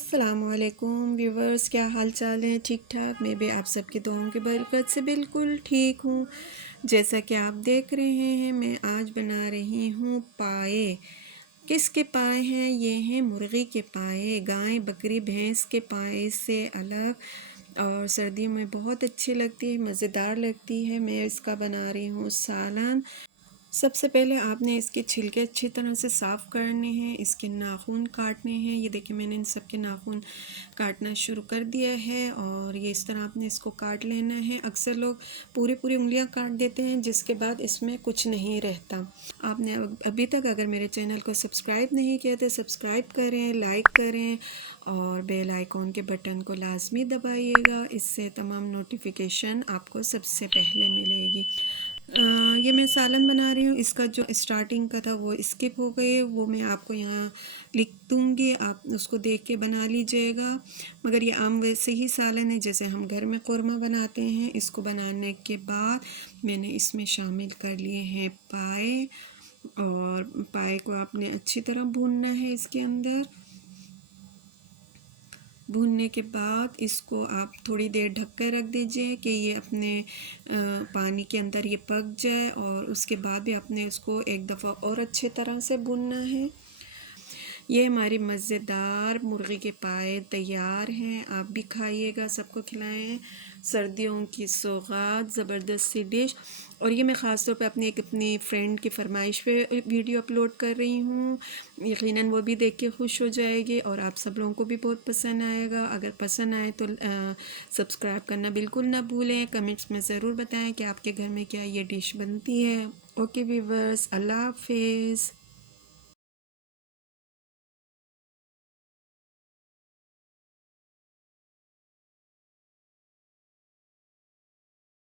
अस्सलाम वालेकुम व्यूवर्स, क्या हाल चाल है? ठीक ठाक। मैं भी आप सबकी दुआओं की बरकत से बिल्कुल ठीक हूँ। जैसा कि आप देख रहे हैं, मैं आज बना रही हूँ पाए। किसके पाए हैं? ये हैं मुर्गी के पाए, गाय बकरी भैंस के पाए से अलग। और सर्दियों में बहुत अच्छी लगती है, मज़ेदार लगती है। मैं इसका बना रही हूँ सालन। सबसे पहले आपने इसके छिलके अच्छी तरह से साफ़ करने हैं, इसके नाखून काटने हैं। ये देखिए, मैंने इन सब के नाखून काटना शुरू कर दिया है और ये इस तरह आपने इसको काट लेना है। अक्सर लोग पूरी पूरी उंगलियां काट देते हैं, जिसके बाद इसमें कुछ नहीं रहता। आपने अभी तक अगर मेरे चैनल को सब्सक्राइब नहीं किया तो सब्सक्राइब करें, लाइक करें और बेल आइकॉन के बटन को लाजमी दबाइएगा। इससे तमाम नोटिफिकेशन आपको सबसे पहले मिलेगी। ये मैं सालन बना रही हूँ। इसका जो स्टार्टिंग का था वो स्किप हो गई, वो मैं आपको यहाँ लिख दूँगी, आप उसको देख के बना लीजिएगा। मगर ये आम वैसे ही सालन है जैसे हम घर में क़ोरमा बनाते हैं। इसको बनाने के बाद मैंने इसमें शामिल कर लिए हैं पाए, और पाए को आपने अच्छी तरह भूनना है। इसके अंदर भूनने के बाद इसको आप थोड़ी देर ढक कर रख दीजिए कि ये अपने पानी के अंदर ये पक जाए, और उसके बाद भी आपने इसको एक दफ़ा और अच्छे तरह से भूनना है। ये हमारी मज़ेदार मुर्गी के पाए तैयार हैं। आप भी खाइएगा, सबको खिलाएं। सर्दियों की सौगात, ज़बरदस्त सी डिश। और ये मैं ख़ास तौर पे अपनी फ्रेंड की फरमाइश पे वीडियो अपलोड कर रही हूँ। यकीनन वो भी देख के खुश हो जाएगी और आप सब लोगों को भी बहुत पसंद आएगा। अगर पसंद आए तो सब्सक्राइब करना बिल्कुल ना भूलें। कमेंट्स में ज़रूर बताएं कि आपके घर में क्या ये डिश बनती है। ओके व्यूवर्स, अल्लाह हाफिज़।